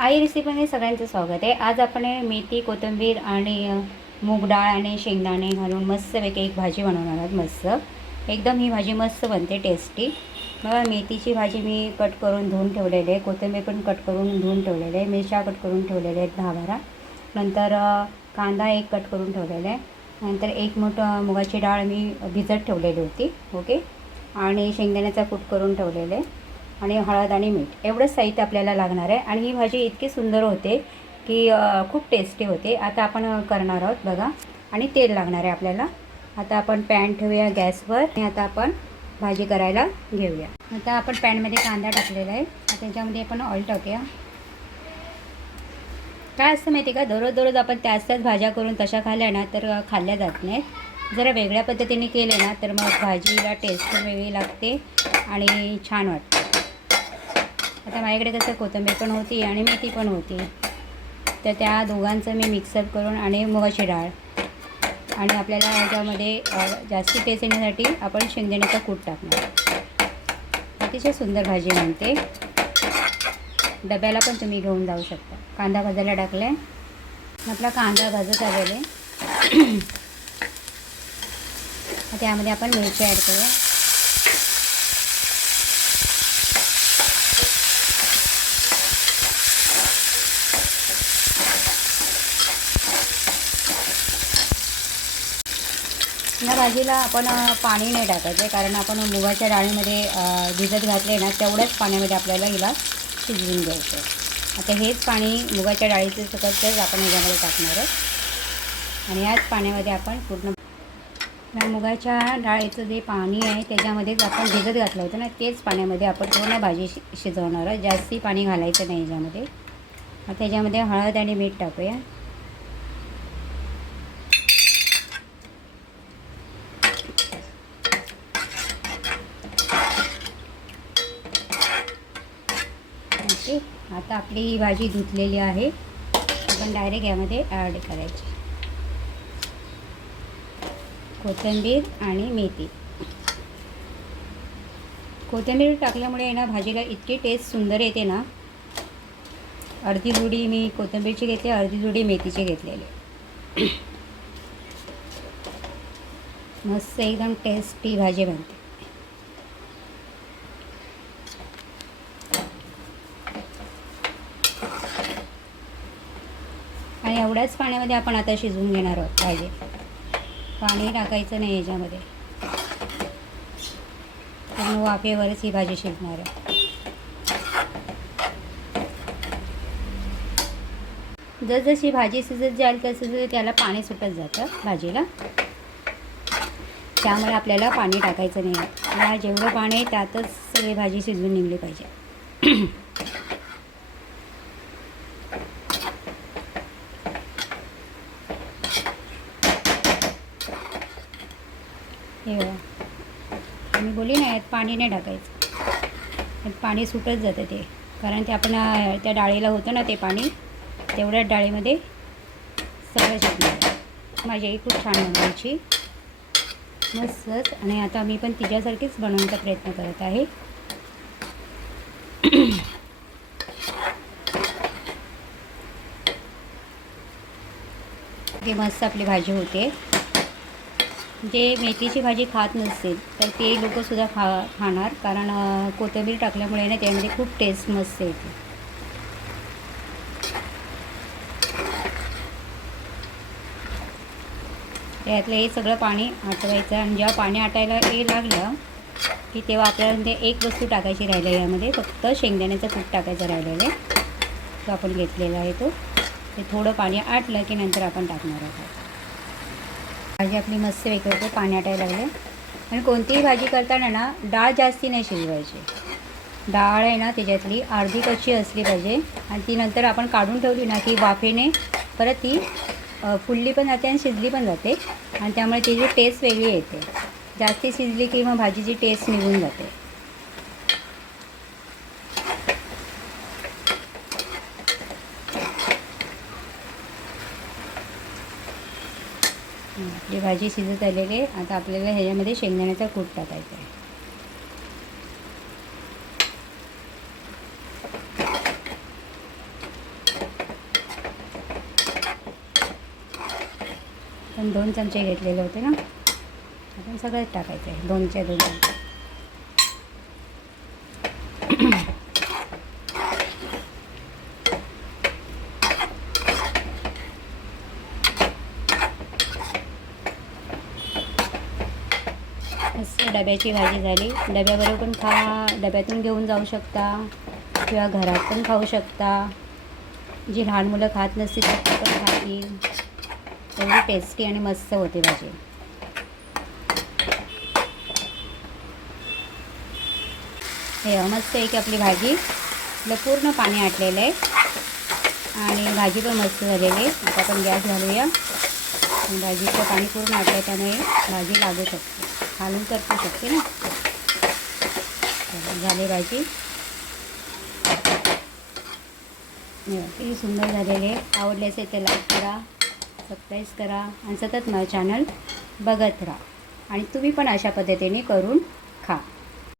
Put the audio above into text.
आई रेसिपीमध्ये सगळ्यांचं स्वागत आहे. आज आपण मेथी कोथिंबीर आणि मूग डाळ आणि शेंगदाणे घालून मस्तपैकी एक भाजी बनवणार आहोत मस्त. एकदम ही भाजी मस्त बनते टेस्टी बघा मेथीची भाजी मी कट करून धुवून ठेवलेली आहे. कोथिंबीर पण कट करून धुवून ठेवलेले आहे. मिरच्या कट करून ठेवलेल्या आहेत दहा बारा. नंतर कांदा एक कट करून ठेवलेला आहे. नंतर एक मोठं मुगाची डाळ मी भिजत ठेवलेली होती. ओके? आणि शेंगदाण्याचा कूट करून ठेवलेले आहे. आणि हळद आणि मीठ. एवढंच साहित्य आपल्याला लागणार आहे. आणि ही भाजी इतकी सुंदर होते की खूप टेस्टी होते. आता आपण करणार आहोत बघा. आणि तेल लागणार आहे आपल्याला. आता आपण पॅन ठेवूया गॅसवर. आणि आता आपण भाजी करायला घेऊया. आता आपण पॅनमध्ये कांदा टाकलेला आहे. आता त्याच्यामध्ये आपण ऑइल टाकूया. काय असतं माहिती आहे का? दररोज दररोज आपण त्याच त्याच भाज्या करून तशा खाल्ल्या ना तर खाल्ल्या जात नाहीत. जरा वेगळ्या पद्धतीने केले ना तर मग भाजीला टेस्ट वेगळी लागते आणि छान वाटते. आता माझ्याकडे कसं कोथिंबीर पण होती आणि मेथी पण होती. तर त्या दोघांचं मी मिक्सअप करून आणि मुगाची डाळ. आणि आपल्याला याच्यामध्ये जास्ती टेस्ट येण्यासाठी आपण शेंगदाण्याचा कूट टाकणार. अतिशय सुंदर भाजी म्हणते डब्याला पण तुम्ही घेऊन जाऊ शकता. कांदा भाजायला टाकला आहे आपला कांदा भाजत आलेला आहे. त्यामध्ये आपण मिरची ॲड करूया. या भाजीला आपण पाणी नाही टाकायचं. आहे कारण आपण मुगाच्या डाळीमध्ये भिजत घातले ना तेवढ्याच पाण्यामध्ये आपल्याला हिला शिजवून घ्यायचं आहे. आता हेच पाणी मुगाच्या डाळीचं सकतच आपण ह्याच्यामध्ये टाकणार आहोत आणि याच पाण्यामध्ये आपण पूर्ण या मुगाच्या डाळीचं जे पाणी आहे त्याच्यामध्येच आपण भिजत घातलं होतं ना तेच पाण्यामध्ये आपण पूर्ण भाजी शि शिजवणार आहोत जास्ती पाणी घालायचं नाही याच्यामध्ये. त्याच्यामध्ये हळद आणि मीठ टाकूया ओके आता आपली ही भाजी धुतलेली आहे. आपण डायरेक्ट यामध्ये ॲड करायची. कोथिंबीर आणि मेथी. कोथिंबीर टाकल्यामुळे ना भाजीला इतकी टेस्ट सुंदर येते ना. अर्धी जुडी मी कोथिंबीरची घेतली अर्धी जुडी मेथीची घेतलेली. मस्त एकदम टेस्टी भाजी बनते. आणि एवढ्याच पाण्यामध्ये आपण आता शिजवून घेणार आहोत पाहिजे पाणी टाकायचं नाही याच्यामध्ये. पूर्ण वाफेवरच ही भाजी शिजणार आहे. जसजशी भाजी शिजत जाईल तसं त्याला पाणी सुटत जातं भाजीला. त्यामुळे आपल्याला पाणी टाकायचं नाही आहे. जेवढं पाणी आहे त्यातच सगळी भाजी शिजवून निघली पाहिजे. हे बघा. मी बोली ना यात पाणी नाही टाकायचं. यात पाणी सुटत जातं ते. कारण ते आपण त्या डाळीला होतं ना ते पाणी तेवढ्याच डाळीमध्ये सगळं शिकणार माझी आई खूप छान बनवायची. मस्तच. आणि आता मी पण तिच्यासारखीच बनवण्याचा प्रयत्न करत आहे. ते मस्त आपली भाजी होते. जे मेथीची भाजी खात नसतील तर ते लोकंसुद्धा खा खाणार. कारण कोथिंबीर टाकल्यामुळे ना त्यामध्ये खूप टेस्ट मस्त येते. त्यातलं हे सगळं पाणी आटवायचं आणि जेव्हा पाणी आटायला हे लागलं की तेव्हा आपल्याला ते एक वस्तू टाकायची राहिली यामध्ये. फक्त शेंगदाण्याचं कूट टाकायचं राहिलेलं आहे. तो आपण घेतलेला आहे तो. ते थोडं पाणी आटलं की नंतर आपण टाकणार आहोत. भाजी आपली मस्त वेगवेगळे पाणी आटायला लागले. आणि कोणतीही भाजी करताना ना डाळ जास्ती नाही शिजवायची. डाळ आहे ना त्याच्यातली अर्धी कच्ची असली पाहिजे. आणि ती नंतर आपण काढून ठेवली ना की वाफेने परत ती फुलली पण जाते आणि शिजली पण जाते. आणि त्यामुळे त्याची टेस्ट वेगळी येते. जास्ती शिजली की मग भाजीची टेस्ट निघून जाते. आपली भाजी शिजत आलेली आहे आता आपल्याला ह्याच्यामध्ये शेंगदाण्याचा कूट टाकायचा आहे. पण दोन चमचे घेतलेले होते ना? आपण सगळ्यात टाकायचं आहे. दोनच्या दोन डब्याची भाजी झाली. डब्याबरोबर पण खा डब्यातून घेऊन जाऊ शकता किंवा घरात पण खाऊ शकता. जी लहान मुलं खात नसतील ती पण खातील. एवढी टेस्टी आणि मस्त होते भाजी. हे हो, मस्त आहे की आपली भाजी. पूर्ण पाणी आटलेलं आहे. आणि भाजी पण मस्त झालेली आहे. आता आपण गॅस घालूया. भाजीचं पाणी पूर्ण आटलं त्यामुळे भाजी लागू शकते. घालून करतो शकते ना. झाली भाजी. किती सुंदर झालेले आहे. आवडले असेल तर लाईक करा सबस्क्राईब करा आणि सतत माझं चॅनल बघत राहा. आणि तुम्ही पण अशा पद्धतीने करून खा.